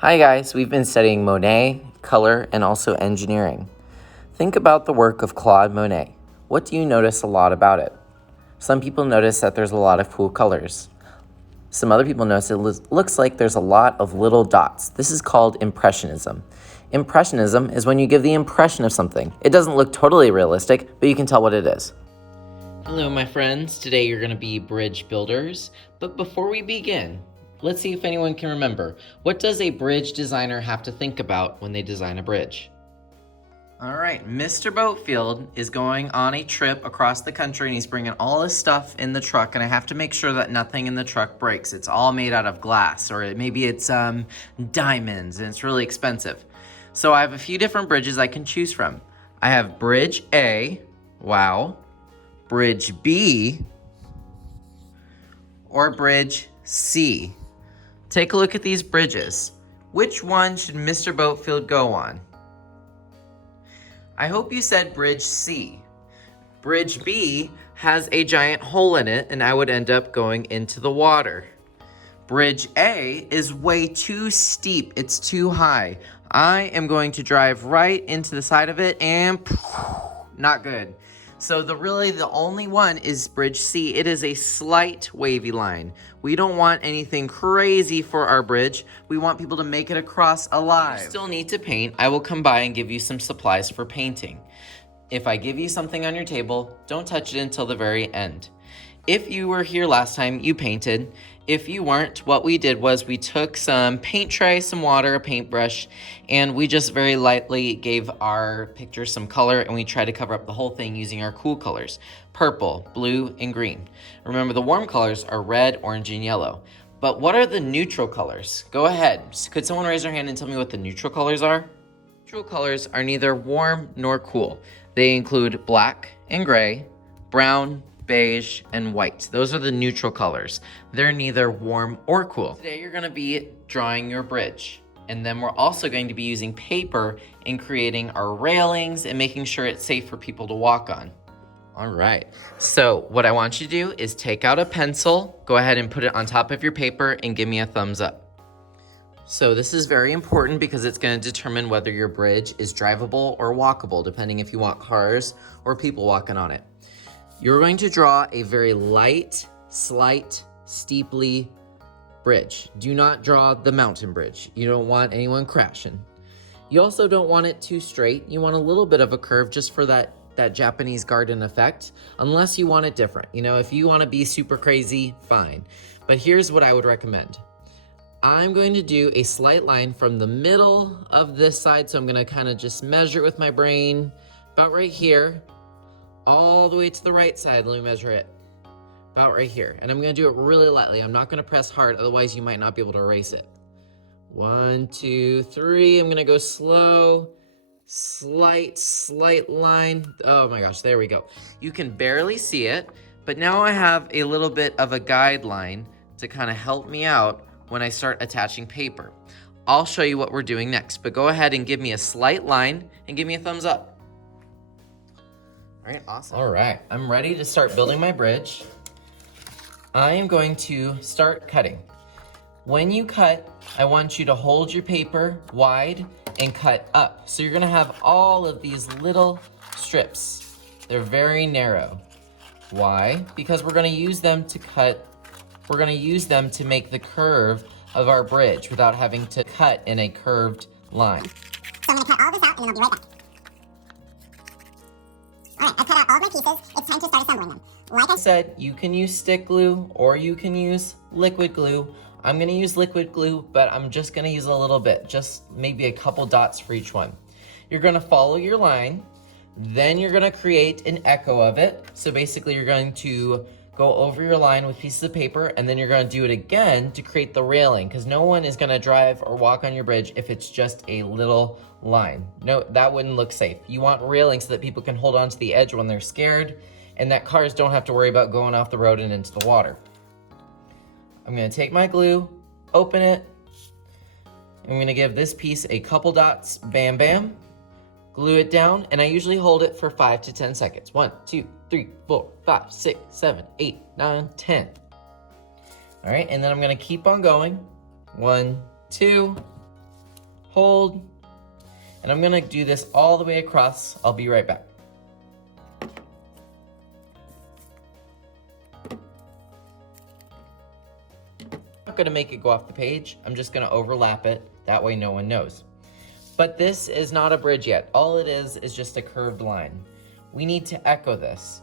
Hi guys, we've been studying Monet, color, and also engineering. Think about the work of Claude Monet. What do you notice a lot about it? Some people notice that there's a lot of cool colors. Some other people notice it looks like there's a lot of little dots. This is called Impressionism. Impressionism is when you give the impression of something. It doesn't look totally realistic, but you can tell what it is. Hello my friends, today you're going to be bridge builders, but before we begin, let's see if anyone can remember. What does a bridge designer have to think about when they design a bridge? All right, Mr. Boatfield is going on a trip across the country and he's bringing all his stuff in the truck, and I have to make sure that nothing in the truck breaks. It's all made out of glass, or maybe it's diamonds and it's really expensive. So I have a few different bridges I can choose from. I have Bridge A, wow, Bridge B, or Bridge C. Take a look at these bridges. Which one should Mr. Boatfield go on? I hope you said Bridge C. Bridge B has a giant hole in it, and I would end up going into the water. Bridge A is way too steep. It's too high. I am going to drive right into the side of it and not good. So the only one is Bridge C. It is a slight wavy line. We don't want anything crazy for our bridge. We want people to make it across alive. You still need to paint. I will come by and give you some supplies for painting. If I give you something on your table, don't touch it until the very end. If you were here last time, you painted. If you weren't, what we did was we took some paint tray, some water, a paintbrush, and we just very lightly gave our picture some color, and we tried to cover up the whole thing using our cool colors: purple, blue, and green. Remember, the warm colors are red, orange, and yellow. But what are the neutral colors? Go ahead. Could someone raise their hand and tell me what the neutral colors are? Neutral colors are neither warm nor cool. They include black and gray, brown, beige, and white. Those are the neutral colors. They're neither warm or cool. Today you're going to be drawing your bridge, and then we're also going to be using paper in creating our railings and making sure it's safe for people to walk on. All right, so what I want you to do is take out a pencil, go ahead and put it on top of your paper, and give me a thumbs up. So this is very important because it's going to determine whether your bridge is drivable or walkable, depending if you want cars or people walking on it. You're going to draw a very light, slight, steeply bridge. Do not draw the mountain bridge. You don't want anyone crashing. You also don't want it too straight. You want a little bit of a curve just for that Japanese garden effect, unless you want it different. You know, if you want to be super crazy, fine. But here's what I would recommend. I'm going to do a slight line from the middle of this side, so I'm going to kind of just measure it with my brain, about right here, all the way to the right side. Let me measure it about right here. And I'm going to do it really lightly. I'm not going to press hard, otherwise you might not be able to erase it. 1, 2, 3. I'm going to go slow, slight line. Oh my gosh, there we go. You can barely see it, but now I have a little bit of a guideline to kind of help me out when I start attaching paper. I'll show you what we're doing next, but go ahead and give me a slight line and give me a thumbs up. All right, awesome. All right, I'm ready to start building my bridge. I am going to start cutting. When you cut, I want you to hold your paper wide and cut up. So you're gonna have all of these little strips. They're very narrow. Why? Because we're gonna use them to cut, we're gonna use them to make the curve of our bridge without having to cut in a curved line. So I'm gonna cut all this out and then I'll be right back. Alright, I've cut out all of my pieces. It's time to start assembling them. Like I said, you can use stick glue or you can use liquid glue. I'm gonna use liquid glue, but I'm just gonna use a little bit, just maybe a couple dots for each one. You're gonna follow your line, then you're gonna create an echo of it. So basically you're going to go over your line with pieces of paper, and then you're gonna do it again to create the railing, because no one is gonna drive or walk on your bridge if it's just a little line. No, that wouldn't look safe. You want railing so that people can hold on to the edge when they're scared, and that cars don't have to worry about going off the road and into the water. I'm gonna take my glue, open it. I'm gonna give this piece a couple dots, bam, bam. Glue it down, and I usually hold it for 5 to 10 seconds. 1, 2, 3, 4, 5, 6, 7, 8, 9, 10. All right, and then I'm gonna keep on going. 1, 2, hold, and I'm gonna do this all the way across. I'll be right back. I'm not gonna make it go off the page. I'm just gonna overlap it. That way no one knows. But this is not a bridge yet. All it is just a curved line. We need to echo this.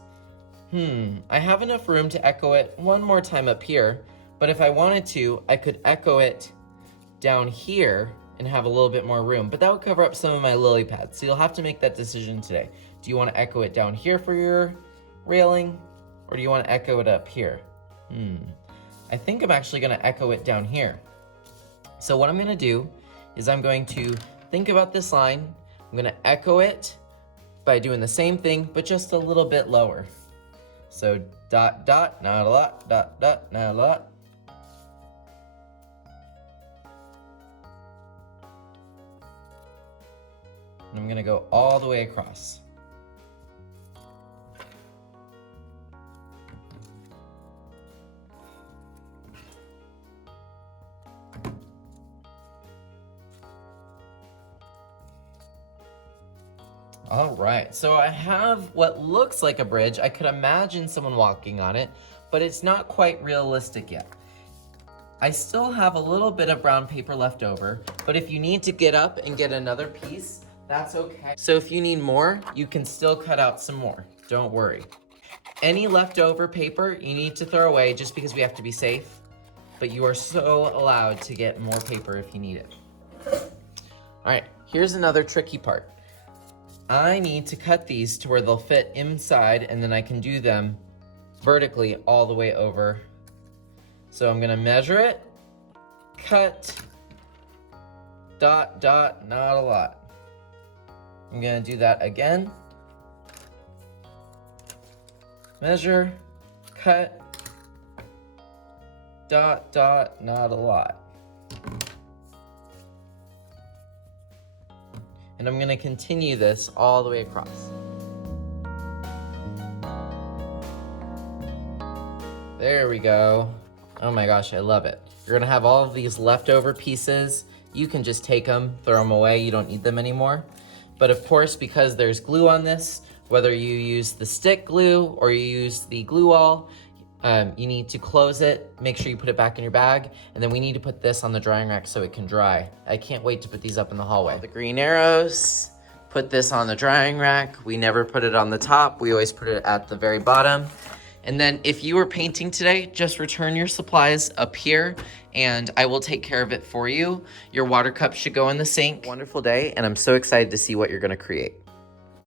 I have enough room to echo it one more time up here, but if I wanted to, I could echo it down here and have a little bit more room, but that would cover up some of my lily pads. So you'll have to make that decision today. Do you want to echo it down here for your railing, or do you want to echo it up here? I think I'm actually going to echo it down here. So what I'm going to do is I'm going to think about this line. I'm going to echo it by doing the same thing, but just a little bit lower. So dot, dot, not a lot, dot, dot, not a lot. And I'm gonna go all the way across. All right, so I have what looks like a bridge. I could imagine someone walking on it, but it's not quite realistic yet. I still have a little bit of brown paper left over, but if you need to get up and get another piece, that's okay. So if you need more, you can still cut out some more. Don't worry. Any leftover paper you need to throw away just because we have to be safe, but you are so allowed to get more paper if you need it. All right, here's another tricky part. I need to cut these to where they'll fit inside, and then I can do them vertically all the way over. So I'm gonna measure it, cut, dot, dot, not a lot. I'm gonna do that again. Measure, cut, dot, dot, not a lot. And I'm gonna continue this all the way across. There we go. Oh my gosh, I love it. You're gonna have all of these leftover pieces. You can just take them, throw them away. You don't need them anymore. But of course, because there's glue on this, whether you use the stick glue or you use the glue wall, you need to close it, make sure you put it back in your bag, and then we need to put this on the drying rack so it can dry. I can't wait to put these up in the hallway. All the green arrows, put this on the drying rack. We never put it on the top. We always put it at the very bottom. And then if you were painting today, just return your supplies up here and I will take care of it for you. Your water cup should go in the sink. Wonderful day, and I'm so excited to see what you're gonna create.